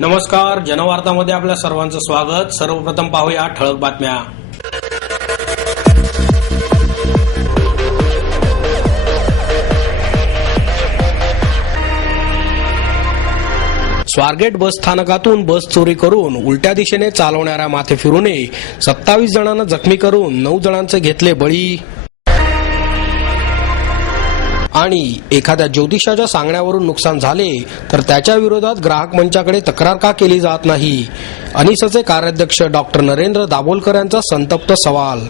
नमस्कार, जनवार्तामध्ये आपल्या सर्वांचं स्वागत। सर्वप्रथम पाहूया ठळक बातम्या। स्वारगेट बस स्थानकातून बस चोरी करून उलट्या दिशेने चालवणाऱ्या माथेफिरूने 27 जणांना जखमी करून 9 जणांचे घेतले बळी। आणि एखाद्या ज्योतिषाच्या सांगण्यावरून नुकसान झाले तर त्याच्या विरोधात ग्राहक मंचाकडे तक्रार का केली जात नाही? अनिसचे कार्याध्यक्ष डॉक्टर नरेंद्र दाभोलकर यांचा संतप्त सवाल।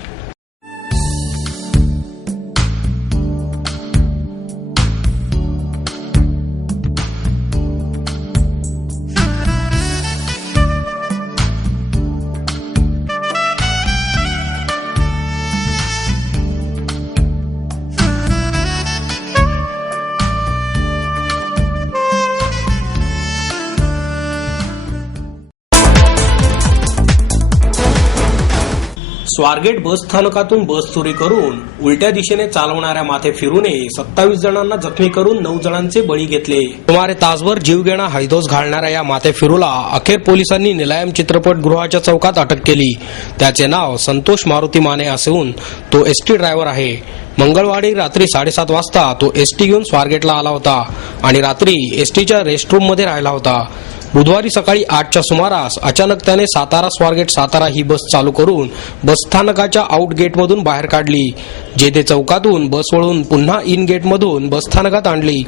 स्वारगेट बस स्थानकातून बस चोरी करून उलट्या दिशेने चालवणाऱ्या माथेफिरूने 27 जणांना जखमी करून 9 जणांचे बळी घेतले। सुमारे तासभर जीवघेणा हैदोस घालणाऱ्या या माथेफिरूला अखेर पोलिसांनी निलायम चित्रपटगृहाच्या चौकात अटक केली। त्याचे नाव संतोष मारुती माने असून तो एसटी ड्रायव्हर आहे। मंगळवारी रात्री 7:30 वाजता तो एसटी घेऊन स्वारगेटला आला होता आणि रात्री एसटीच्या रेस्टरूम मध्ये राहिला होता। बुधवारी सकाळी 8च्या सुमारास अचानक त्याने सातारा स्वारगेट सातारा ही बस चालू करून बस स्थानकाच्या आउट गेटमधून बाहेर काढली। जेथे चौकातून बस वळून पुन्हा इन गेटमधून बस स्थानकात आणली।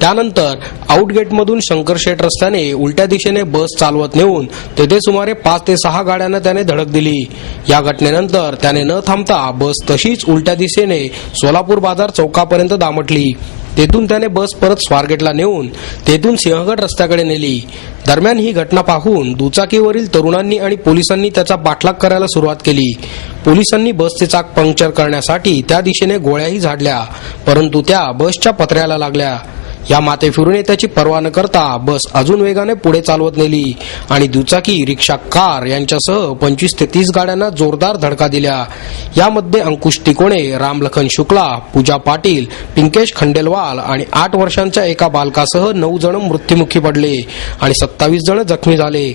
त्यानंतर आउट गेटमधून शंकरशेठ रस्त्याने उलट्या दिशेने बस चालवत नेऊन तेथे सुमारे 5 ते 6 गाड्यांना त्याने धडक दिली। या घटनेनंतर त्याने न थांबता बस तशीच उलट्या दिशेने सोलापूर बाजार चौकापर्यंत दामटली। तेथून त्याने बस परत स्वारगेटला नेऊन तेथून सिंहगड रस्त्याकडे नेली। दरम्यान ही घटना पाहून दुचाकीवरील तरुणांनी आणि पोलिसांनी त्याचा पाठलाग करायला सुरुवात केली। पोलिसांनी बसचे चाक पंक्चर करण्यासाठी त्या दिशेने गोळ्याही झाडल्या, परंतु त्या बसच्या पत्र्याला लागल्या। या माथेफिरूने त्याची पर्वा न करता बस अजून वेगाने पुढे चालवत नेली आणि दुचाकी, रिक्षा, कार यांच्यासह 25 ते 30 गाड्यांना जोरदार धडका दिल्या। यामध्ये अंकुश तिकोणे, रामलखन शुक्ला, पूजा पाटील, पिंकेश खंडेलवाल आणि 8 वर्षांच्या एका बालकासह 9 जण मृत्युमुखी पडले आणि 27 जण जखमी झाले।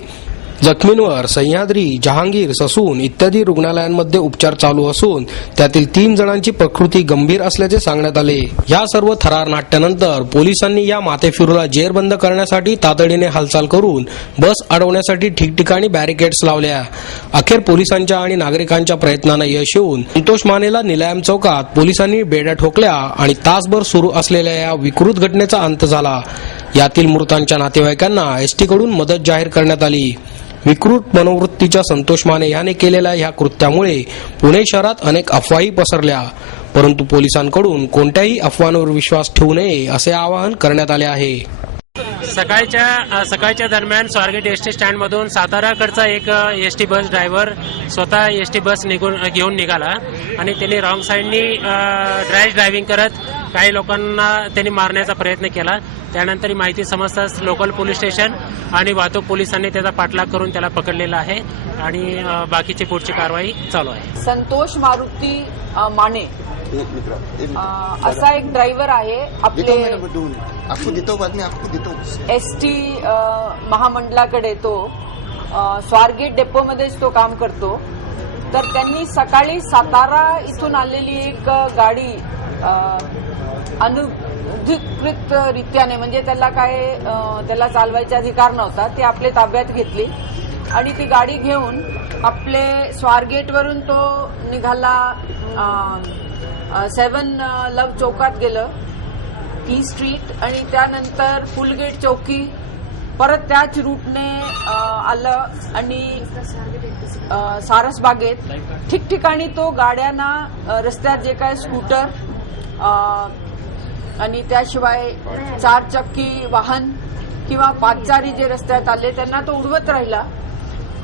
जखमींवर सह्याद्री, जहांगीर, ससून इत्यादी रुग्णालयांमध्ये उपचार चालू असून त्यातील 3 जणांची प्रकृती गंभीर असल्याचे सांगण्यात आले। या सर्व थरार नाट्यानंतर पोलिसांनी या माथेफिरूला जेरबंद करण्यासाठी तातडीने हालचाल करून बस अडवण्यासाठी ठिकठिकाणी बॅरिकेड्स लावल्या। अखेर पोलिसांच्या आणि नागरिकांच्या प्रयत्नांना यश येऊन संतोष मानेला निलायम चौकात पोलिसांनी बेड्या ठोकल्या आणि तासभर सुरू असलेल्या या विकृत घटनेचा अंत झाला। यातील मृतांच्या नातेवाईकांना एसटीकडून मदत जाहीर करण्यात आली। विकृत मनोवृत्तीच्या संतोष माने याने केलेल्या या कृत्यामुळे पुणे शहरात अनेक अफवाही पसरल्या, परंतु पोलिसांकडून कोणत्याही अफवांवर विश्वास ठेवू नये असे आवाहन करण्यात आले आहे। सकाळच्या दरम्यान स्वारगेट एसटी स्टँड मधून साताराकडचा एक एसटी बस ड्रायव्हर स्वतः एसटी बस घेऊन निघाला आणि त्यांनी रॉंग साईडनी ड्रायव्हिंग करत काही लोकांना त्यांनी मारण्याचा प्रयत्न केला। त्यानंतर माहिती समजताच लोकल पोलीस स्टेशन आणि वाहतूक पोलिसांनी त्याचा पाठलाग करून त्याला पकडलेला आहे आणि बाकीची पुढची कारवाई चालू आहे। संतोष मारुती माने असा एक ड्रायव्हर आहे आपले एसटी महामंडळाकडे, तो स्वारगेट डेपोमध्येच तो काम करतो। तर त्यांनी सकाळी सातारा इथून आलेली एक गाडी अनधिकृत रित्याने, म्हणजे त्याला चालवायचा अधिकार नव्हता, ती आपल्या ताब्यात घेतली आणि ती गाडी घेऊन आपले स्वारगेटवरून तो निघाला 7 लव चौकात गेलं, ई स्ट्रीट आणि त्यानंतर फुलगेट चौकी, परत त्याच रूटने आलं आणि सारसबागेत ठिकठिकाणी तो गाड्यांना, रस्त्यात जे काय स्कूटर आणि त्याशिवाय 4 चाकी वाहन किंवा 5 चारी जे रस्त्यात आले त्यांना तो उडवत राहिला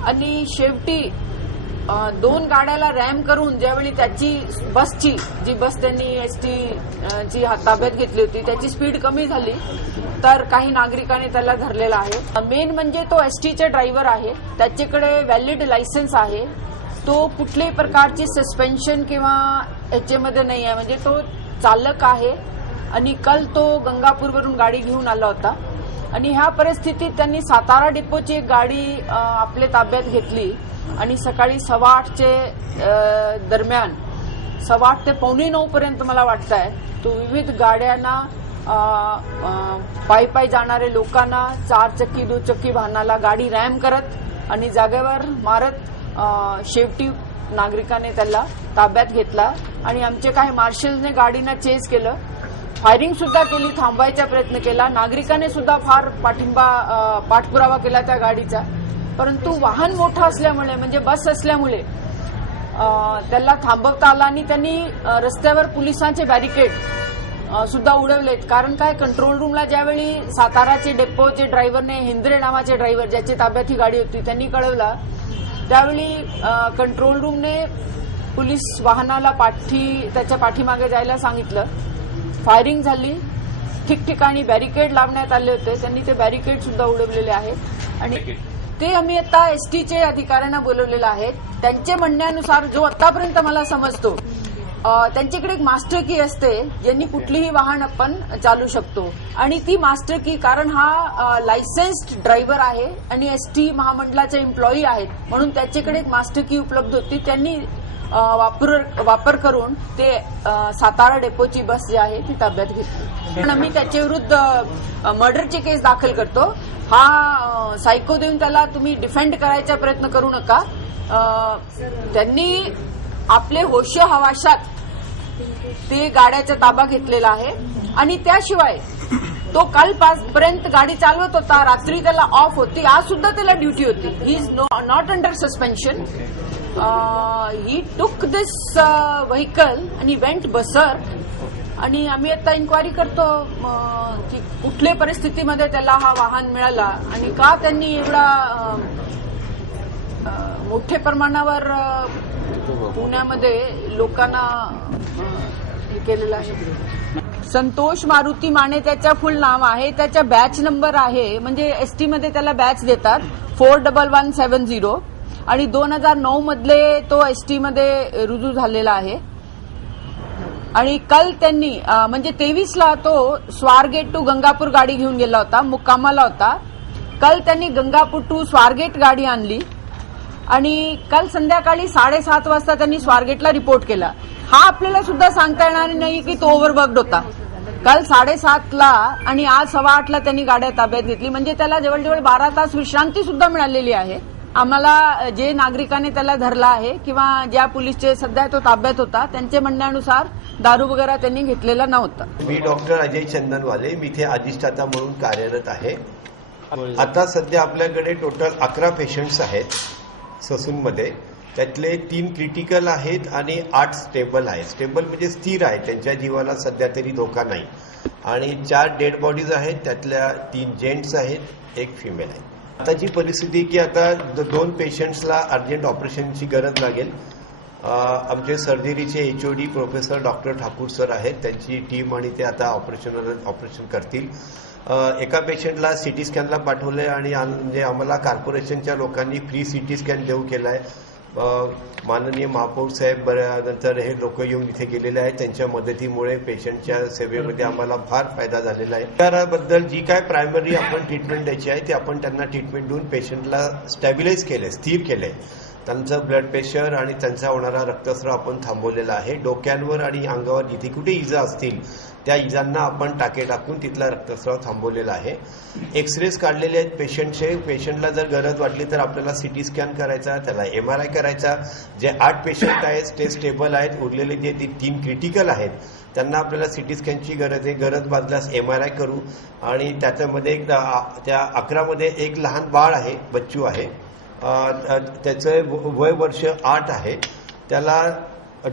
आणि शेवटी 2 गाड्याला रॅम करून ज्यावेळी त्याची बसची, जी बस त्यांनी एसटी ची ताब्यात घेतली होती, त्याची स्पीड कमी झाली तर काही नागरिकांनी त्याला धरलेला आहे। मेन म्हणजे तो एसटीचे ड्रायव्हर आहे, त्याच्याकडे व्हॅलिड लायसन्स आहे, तो कुठल्याही प्रकारची सस्पेन्शन किंवा याच्यामध्ये नाही आहे, म्हणजे तो चालक आहे आणि काल तो गंगापूरवरून गाडी घेऊन आला होता आणि ह्या परिस्थितीत त्यांनी सातारा डिपोची एक गाडी आपल्या ताब्यात घेतली आणि सकाळी 8:15 दरम्यान 8:15 ते 8:45 पर्यंत मला वाटतंय तो विविध गाड्यांना पायी जाणारे लोकांना 4 चक्की 2 चक्की वाहनाला गाडी रॅम करत आणि जागेवर मारत शेवटी नागरिकाने त्याला ताब्यात घेतला आणि आमचे काही मार्शल्सने गाडीना चेज केलं, फायरिंग सुद्धा केली, थांबवायचा प्रयत्न केला. नागरिकाने सुद्धा फार पाठपुरावा केला त्या गाडीचा, परंतु वाहन मोठं असल्यामुळे म्हणजे बस असल्यामुळे त्याला थांबवता आला आणि त्यांनी रस्त्यावर पोलिसांचे बॅरिकेड सुद्धा उडवलेत. कारण काय, कंट्रोल रूमला ज्यावेळी साताराचे डेपोचे ड्रायव्हरने हेंद्रे नावाचे ड्रायव्हर ज्याची ताब्यात ही गाडी होती त्यांनी कळवला, त्यावेळी कंट्रोल रूमने पोलीस वाहनाला त्याच्या पाठीमागे जायला सांगितलं. फायरिंग झाली, ठिकठिकाणी बॅरिकेड लावण्यात आले होते, त्यांनी ते बॅरिकेड सुद्धा उडवलेले आहेत आणि ते आम्ही आता एसटीचे अधिकाऱ्यांना बोलवलेलं आहे. त्यांच्या म्हणण्यानुसार जो आतापर्यंत मला समजतो त्यांच्याकडे एक मास्टर की असते ज्यांनी कुठलीही वाहन आपण चालू शकतो आणि ती मास्टर की, कारण हा लायसन्स्ड ड्रायव्हर आहे आणि एसटी महामंडळाचे एम्प्लॉई आहेत म्हणून त्याच्याकडे एक मास्टर की उपलब्ध होती. त्यांनी वापर करून ते सातारा डेपोची बस जी आहे ती ताब्यात घेतली. पण आम्ही त्याच्या विरुद्ध मर्डरची केस दाखल करतो. हा सायको देऊन त्याला तुम्ही डिफेंड करायचा प्रयत्न करू नका. त्यांनी आपले होश हवाशात ते गाड्याचा ताबा घेतलेला आहे आणि त्याशिवाय तो कालपर्यंत गाडी चालवत होता, रात्री त्याला ऑफ होती, आज सुद्धा त्याला ड्युटी होती. He is not under suspension. He took this vehicle आणि वेंट बसर आणि आम्ही आता इन्क्वायरी करतो की कुठल्या परिस्थितीमध्ये त्याला हा वाहन मिळाला आणि का त्यांनी एवढा मोठ्या प्रमाणावर पुण्यामध्ये लोकांना हे केलेलं आहे. संतोष मारुती माने त्याच्या फुल नाव आहे, त्याचा बॅच नंबर आहे, म्हणजे एसटी मध्ये त्याला बॅच देतात 41170 आणि 2009 मधले तो एसटी मध्ये रुजू झालेला आहे. आणि काल त्यांनी म्हणजे 23ला तो स्वारगेट टू गंगापूर गाडी घेऊन गेला होता, मुक्कामाला होता. काल त्यांनी गंगापूर टू स्वारगेट गाडी आणली आणि काल संध्याकाळी 7:30 वाजता त्यांनी स्वारगेटला रिपोर्ट केला. हा आपल्याला सुद्धा सांगता येणार नाही की तो ओव्हरवर्क्ड होता. काल 7:30ला आणि आज 8:15ला त्यांनी गाड्या ताब्यात घेतली, म्हणजे त्याला जवळजवळ 12 तास विश्रांती सुद्धा मिळालेली आहे. आम्हाला जे नागरिकाने त्याला धरला आहे किंवा ज्या पोलीसचे सध्या तो ताब्यात होता त्यांच्या म्हणण्यानुसार दारू वगैरे त्यांनी घेतलेला नव्हता. मी डॉक्टर अजय चंदनवाले, मी इथे अधिष्ठाता म्हणून कार्यरत आहे. आता सध्या आपल्याकडे टोटल 11 पेशंट्स आहेत ससूनमध्ये. त्यातले 3 क्रिटिकल आहेत आणि 8 स्टेबल आहेत. स्टेबल म्हणजे स्थिर आहे, त्यांच्या जीवाला सध्या तरी धोका नाही. आणि 4 डेड बॉडीज आहेत, त्यातल्या 3 जेंट्स आहेत, 1 फिमेल आहे. आताची परिस्थिती की आता 2 पेशंट्सला अर्जंट ऑपरेशनची गरज लागेल. आमचे सर्जरीचे HOD professor doctor Thakur sir आहेत, त्यांची टीम आणि ते आता ऑपरेशन करतील. एका पेशंटला CT स्कॅनला पाठवलंय आणि म्हणजे आम्हाला कॉर्पोरेशनच्या लोकांनी फ्री CT स्कॅन देऊ केलाय. माननीय महापौर साहेब नंतर हे लोक येऊन इथे गेलेले आहेत, त्यांच्या मदतीमुळे पेशंटच्या सेवेमध्ये आम्हाला फार फायदा झालेला आहे. त्याबद्दल जी काय प्रायमरी आपण ट्रीटमेंट द्यायची आहे ते आपण त्यांना ट्रीटमेंट देऊन पेशंटला स्टॅबिलाइज केलंय, स्थिर केलंय. त्यांचं ब्लड प्रेशर आणि त्यांचा होणारा रक्तस्राव आपण थांबवलेला आहे. डोक्यांवर आणि अंगावर जिथे कुठे इजा असतील त्या इजांना आपण टाके टाकून तिथला रक्तस्राव थांबवलेला आहे. एक्सरेज काढलेले आहेत पेशंटचे. पेशंटला जर गरज वाटली तर आपल्याला CT स्कॅन करायचा, त्याला MRI करायचा. जे 8 पेशंट आहेत ते स्टेबल आहेत, उरलेले जे 3 क्रिटिकल आहेत त्यांना आपल्याला CT स्कॅनची गरज आहे. गरज भासल्यास MRI करू. आणि त्याच्यामध्ये त्या 11मध्ये एक लहान बाळ आहे, बच्चू आहे, त्याचं वय वर्ष 8 आहे. त्याला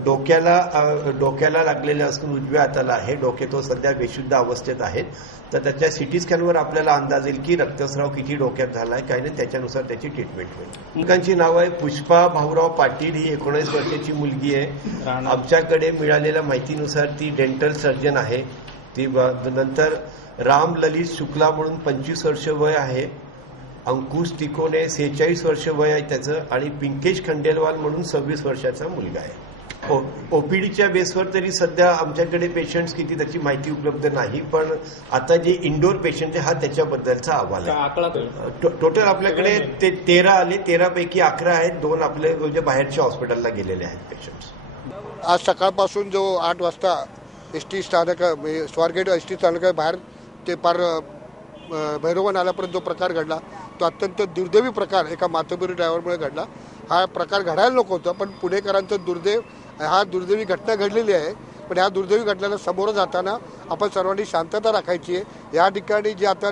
डोक्याला लागलेले असून उजव्या हाताला आहे. डोके तो सध्या बेशुद्ध अवस्थेत आहेत. तर त्याच्या CT स्कॅनवर आपल्याला अंदाज येईल की रक्तस्राव किती डोक्यात झालाय काय नाही, त्याच्यानुसार त्याची ट्रीटमेंट होईल. मुलांची नाव आहे पुष्पा भाऊराव पाटील, ही 19 वर्षाची मुलगी आहे. आमच्याकडे मिळालेल्या माहितीनुसार ती डेंटल सर्जन आहे. ती नंतर राम ललित शुक्ला म्हणून 25 वर्ष वय आहे. अंकुश तिकोने 46 वर्ष वय आहे त्याचं. आणि पिंकेश खंडेलवाल म्हणून 26 वर्षाचा मुलगा आहे. ओपीडीच्या बेसवर तरी सध्या आमच्याकडे पेशंट्स किती त्याची माहिती उपलब्ध नाही, पण आता जे इंडोर पेशंट आहे हा त्याच्याबद्दलचा अहवाल आहे. टोटल आपल्याकडे ते 13 आले, 13 पैकी 11 आहेत, 2 आपले म्हणजे बाहेरच्या हॉस्पिटलला गेलेले आहेत पेशंट्स. आज सकाळपासून जो 8 वाजता एसटी स्थानक स्वारगेट एसटी स्थानकाबाहेर ते पार भैरवन आल्यापर्यंत जो प्रकार घडला तो अत्यंत दुर्दैवी प्रकार एका माथेबुरी ड्रायव्हरमुळे घडला. हा प्रकार घडायला नको होता, पण पुणेकरांचं दुर्दैवी घटना घडलेली आहे. पण ह्या दुर्दैवी घटनेला सामोरं जाताना आपण सर्वांनी शांतता राखायची आहे. या ठिकाणी जे आता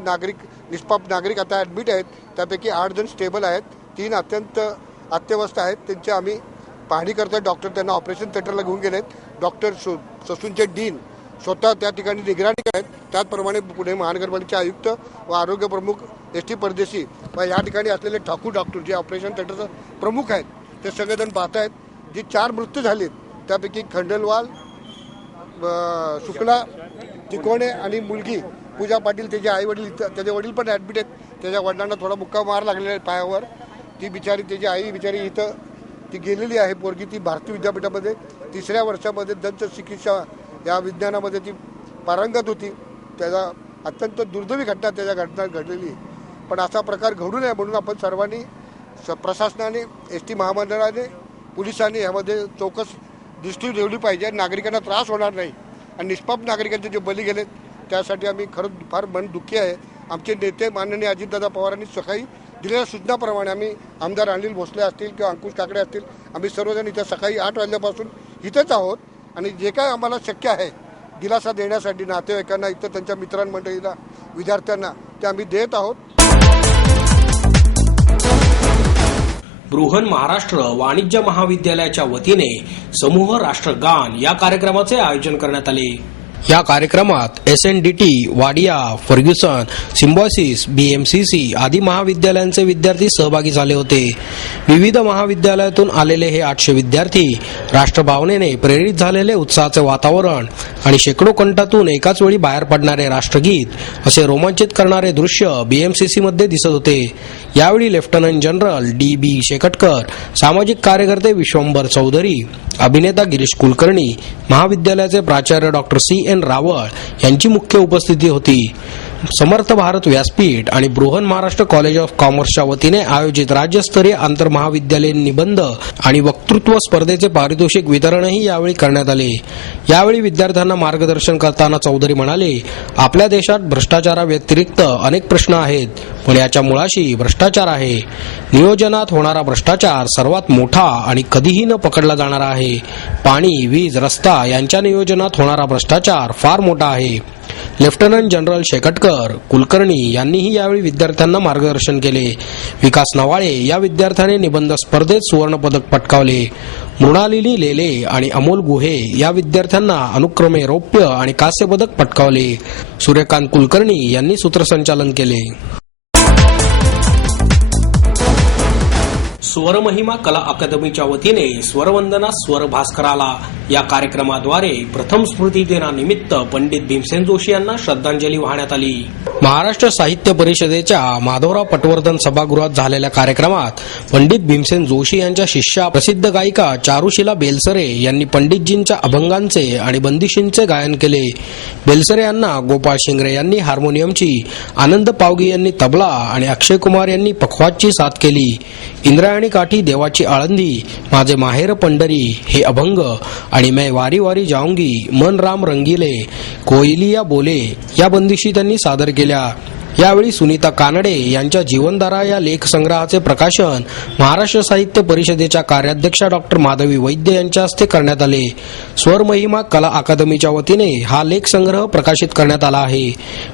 निष्पाप नागरिक आता ॲडमिट आहेत त्यापैकी 8 जण स्टेबल आहेत, 3 अत्यंत अत्यवस्थ आहेत. त्यांची आम्ही पाहणी करतोय. डॉक्टर त्यांना ऑपरेशन थिएटरला घेऊन गेलेत. डॉक्टर ससूनचे डीन स्वतः त्या ठिकाणी निगराणी आहेत. त्याचप्रमाणे पुणे महानगरपालिकेचे आयुक्त व आरोग्य प्रमुख एस टी परदेशी व या ठिकाणी असलेले ठाकूर डॉक्टर जे ऑपरेशन थिएटरचे प्रमुख आहेत ते सगळेजण पाहत आहेत. जे 4 मृत्यू झालेत त्यापैकी खंडलवाल, शुक्ला, तिकोणे आणि मुलगी पूजा पाटील त्याचे आई वडील त्याचे वडील पण ॲडमिट आहेत. त्याच्या वडिलांना थोडा मुक्का मार लागलेला आहे पायावर. ती बिचारी त्याची आई बिचारी इथं ती गेलेली आहे पोरगी. ती भारतीय विद्यापीठामध्ये 3ऱ्या वर्षामध्ये दंत चिकित्सा या विज्ञानामध्ये ती पारंगत होती. त्याचा अत्यंत दुर्दैवी घटना घडलेली. पण असा प्रकार घडू नये म्हणून आपण सर्वांनी प्रशासनाने एस टी महामंडळाने पोलिसांनी यामध्ये चौकस दृष्टी ठेवली पाहिजे. नागरिकांना त्रास होणार नाही आणि निष्पाप नागरिकांचे जे बली गेलेत त्यासाठी आम्ही खरंच फार मन दुःखी आहे. आमचे नेते माननीय अजितदादा पवारांनी सकाळी दिलेल्या सूचनाप्रमाणे आम्ही आमदार अनिल भोसले असतील किंवा अंकुश काकडे असतील आम्ही सर्वजण इथं सकाळी 8 वाजल्यापासून इथंच आहोत आणि जे काय आम्हाला शक्य आहे दिलासा देण्यासाठी नातेवाईकांना इथं त्यांच्या मित्रांमंडळीला विद्यार्थ्यांना ते आम्ही देत आहोत. बृहन महाराष्ट्र वाणिज्य महाविद्यालयाच्या वतीने समूह राष्ट्रगान या कार्यक्रमाचे आयोजन करण्यात आले. या कार्यक्रमात SNDT, Wadia, Fergusson, Symbiosis, BMCC आदी महाविद्यालयांचे विद्यार्थी सहभागी झाले होते. विविध महाविद्यालयातून आलेले हे 800 विद्यार्थी राष्ट्रभावनेने प्रेरित झालेले उत्साहाचे वातावरण आणि शेकडो कंठातून एकाच वेळी बाहेर पडणारे राष्ट्रगीत असे रोमांचित करणारे दृश्य BMCC मध्ये दिसत होते. यावेळी लेफ्टनंट जनरल DB शेकटकर, सामाजिक कार्यकर्ते विश्वंभर चौधरी, अभिनेता गिरीश कुलकर्णी, महाविद्यालयाचे प्राचार्य डॉक्टर CN रावळ यांची मुख्य उपस्थिती होती. समर्थ भारत व्यासपीठ आणि बृहन महाराष्ट्र कॉलेज ऑफ कॉमर्सच्या वतीने आयोजित राज्यस्तरीय आंतरमहाविद्यालयीन निबंध आणि वक्तृत्व स्पर्धेचे पारितोषिक वितरणही यावेळी करण्यात आले. यावेळी विद्यार्थ्यांना मार्गदर्शन करताना चौधरी म्हणाले, आपल्या देशात भ्रष्टाचाराव्यतिरिक्त अनेक प्रश्न आहेत, पण याच्या मुळाशी भ्रष्टाचार आहे. नियोजनात होणारा भ्रष्टाचार सर्वात मोठा आणि कधीही न पकडला जाणारा आहे. पाणी, वीज, रस्ता यांच्या नियोजनात होणारा भ्रष्टाचार फार मोठा आहे. लेफ्टनंट जनरल शेकटकर, कुलकर्णी यांनीही यावेळी विद्यार्थ्यांना मार्गदर्शन केले. विकास नवाळे या विद्यार्थ्याने निबंध स्पर्धेत सुवर्णपदक पटकावले. मृणालिनी लेले आणि अमोल गुहे या विद्यार्थ्यांना अनुक्रमे रौप्य आणि कांस्य पदक पटकावले. सूर्यकांत कुलकर्णी यांनी सूत्रसंचालन केले. स्वरमहिमा कला अकादमीच्या वतीने स्वरवंदना स्वर भास्कराला या कार्यक्रमाद्वारे प्रथम स्मृती दिनानिमित्त पंडित भीमसेन जोशी यांना श्रद्धांजली वाहण्यात आली. महाराष्ट्र साहित्य परिषदेच्या माधवराव पटवर्धन सभागृहात झालेल्या कार्यक्रमात पंडित भीमसेन जोशी यांच्या शिष्या प्रसिद्ध गायिका चारुशिला बेलसरे यांनी पंडितजींच्या अभंगांचे आणि बंदिशींचे गायन केले. बेलसरे यांना गोपाळ शिंगरे यांनी हार्मोनियमची, आनंद पावगी यांनी तबला आणि अक्षय कुमार यांनी पखवाजची साथ केली. इंद्रायणी काठी देवाची आळंदी, माझे माहेर पंढरी हे अभंग आणि मैं वारी वारी जाऊंगी, मन राम रंगीले, कोयलिया बोले या बंदिशी त्यांनी सादर केल्या. यावेळी सुनीता कानडे यांच्या जीवनधारा या लेख संग्रहाचे प्रकाशन महाराष्ट्र साहित्य परिषदेच्या कार्याध्यक्षा डॉक्टर माधवी वैद्य यांच्या हस्ते करण्यात आले. स्वरमहिमा कला अकादमीच्या वतीने हा लेख संग्रह प्रकाशित करण्यात आला आहे.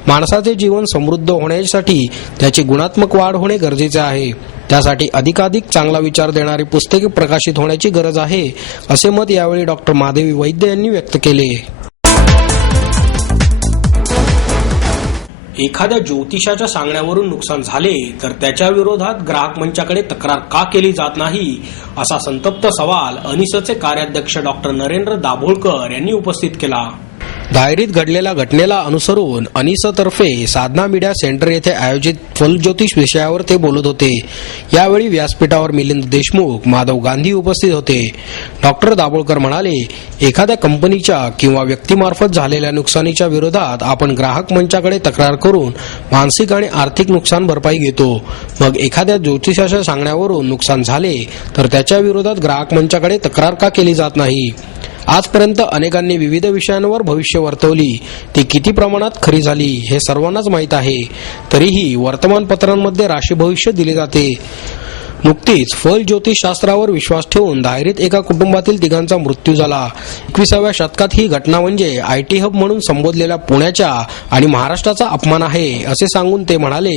माणसाचे जीवन समृद्ध होण्यासाठी त्याची गुणात्मक वाढ होणे गरजेचे आहे. त्यासाठी अधिकाधिक चांगला विचार देणारी पुस्तके प्रकाशित होण्याची गरज आहे, असे मत यावेळी डॉक्टर माधवी वैद्य यांनी व्यक्त केले. एखाद्या ज्योतिषाच्या सांगण्यावरून नुकसान झाले तर त्याच्या विरोधात ग्राहक मंचाकडे तक्रार का केली जात नाही, असा संतप्त सवाल अनिसचे कार्याध्यक्ष डॉक्टर नरेंद्र दाभोळकर यांनी उपस्थित केला. धायरीत घडलेल्या घटनेला अनुसरून अनिसतर्फे साधना मीडिया सेंटर येथे आयोजित फलज्योतिष विषयावर ते बोलत होते. यावेळी व्यासपीठावर मिलिंद देशमुख, माधव गांधी उपस्थित होते. डॉक्टर दाभोळकर म्हणाले, एखाद्या कंपनीच्या किंवा व्यक्तीमार्फत झालेल्या नुकसानीच्या विरोधात आपण ग्राहक मंचाकडे तक्रार करून मानसिक आणि आर्थिक नुकसान भरपाई घेतो. मग एखाद्या ज्योतिषाच्या सांगण्यावरून नुकसान झाले तर त्याच्या विरोधात ग्राहक मंचाकडे तक्रार का केली जात नाही? आजपर्यंत अनेकांनी विविध विषयांवर भविष्य वर्तवली, ती किती प्रमाणात खरी झाली हे सर्वांनाच माहीत आहे. तरीही वर्तमानपत्रांमध्ये राशी भविष्य दिले जाते. नुकतीच फल ज्योतिषशास्त्रावर विश्वास ठेवून धायरीत एका कुटुंबातील तिघांचा मृत्यू झाला. 21व्या शतकात ही घटना म्हणजे आयटी हब म्हणून संबोधलेल्या पुण्याच्या आणि महाराष्ट्राचा अपमान आहे असे सांगून ते म्हणाले,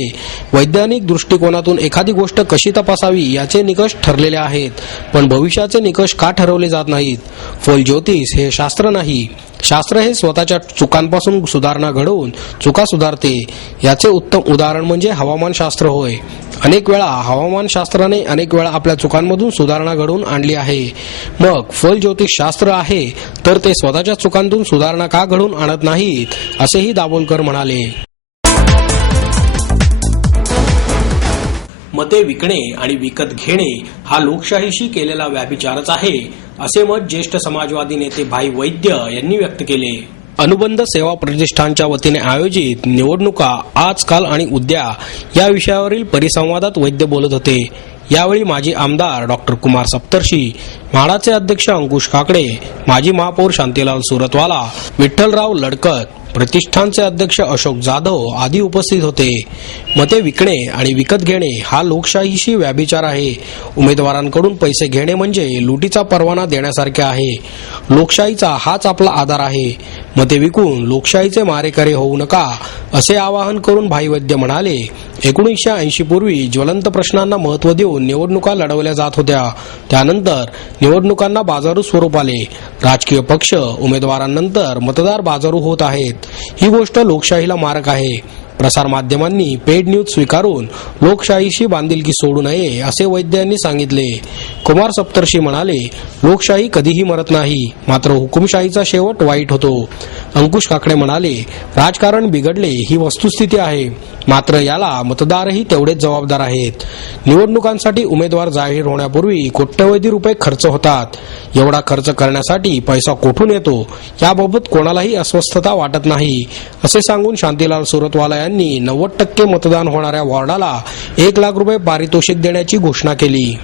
वैज्ञानिक दृष्टिकोनातून एखादी गोष्ट कशी तपासावी याचे निकष ठरलेले आहेत, पण भविष्याचे निकष का ठरवले जात नाहीत? फल ज्योतिष हे शास्त्र नाही. शास्त्र हे स्वतःच्या चुकांपासून सुधारणा घडवून चुका सुधारते. याचे उत्तम उदाहरण म्हणजे हवामानशास्त्र होय. अनेक वेळा हवामानशास्त्राने अनेक वेळा आपल्या चुकांमधून सुधारणा घडवून आणली आहे. मग फल ज्योतिष शास्त्र आहे तर ते स्वतःच्या चुकांतून सुधारणा का घडवून आणत नाहीत, असेही दाभोळकर म्हणाले. मते विकणे आणि विकत घेणे हा लोकशाहीशी केलेला व्याभिचारच आहे, असे मत ज्येष्ठ समाजवादी नेते भाई वैद्य यांनी व्यक्त केले. अनुबंध सेवा प्रतिष्ठानच्या वतीने आयोजित निवडणुका आज, काल आणि उद्या या विषयावरील परिसंवादात वैद्य बोलत होते. यावेळी माजी आमदार डॉक्टर कुमार सप्तर्षी, म्हाडाचे अध्यक्ष अंकुश काकडे, माजी महापौर शांतीलाल सुरतवाला, विठ्ठलराव लडकत, प्रतिष्ठानचे अध्यक्ष अशोक जाधव आदी उपस्थित होते. मते विकणे आणि विकत घेणे हा लोकशाहीशी व्याभिचार आहे. उमेदवारांकडून पैसे घेणे म्हणजे लुटीचा परवाना देण्यासारखे आहे. लोकशाहीचा हाच आपला आधार आहे. मते विकून लोकशाहीचे मारेकरी होऊ नका, असे आवाहन करून भाई वैद्य म्हणाले, 1980 पूर्वी ज्वलंत प्रश्नांना महत्त्व देऊन निवडणुका लढवल्या जात होत्या. त्यानंतर निवडणुकांना बाजारू स्वरूप आले. राजकीय पक्ष उमेदवारांनंतर मतदार बाजारू होत आहेत. ही गोष्ट लोकशाहीला मारक आहे. प्रसारमाध्यमांनी पेड न्यूज स्वीकारून लोकशाहीशी बांधिलकी सोडू नये, असे वैद्य यांनी सांगितले. कुमार सप्तर्षी म्हणाले, लोकशाही कधीही मरत नाही, मात्र हुकुमशाहीचा शेवट वाईट होतो. अंकुश काकडे म्हणाले, राजकारण बिघडले ही वस्तुस्थिती आहे, मात्र याला मतदारही तेवढेच जबाबदार आहेत. निवडणुकांसाठी उमेदवार जाहीर होण्यापूर्वी कोट्यवधी रुपये खर्च होतात. एवढा खर्च करण्यासाठी पैसा कोठून येतो याबाबत कोणालाही अस्वस्थता वाटत नाही, असे सांगून शांतीलाल सुरतवाला यांनी 90% मतदान होणाऱ्या वॉर्डाला 1 लाख रुपये पारितोषिक देण्याची घोषणा केली.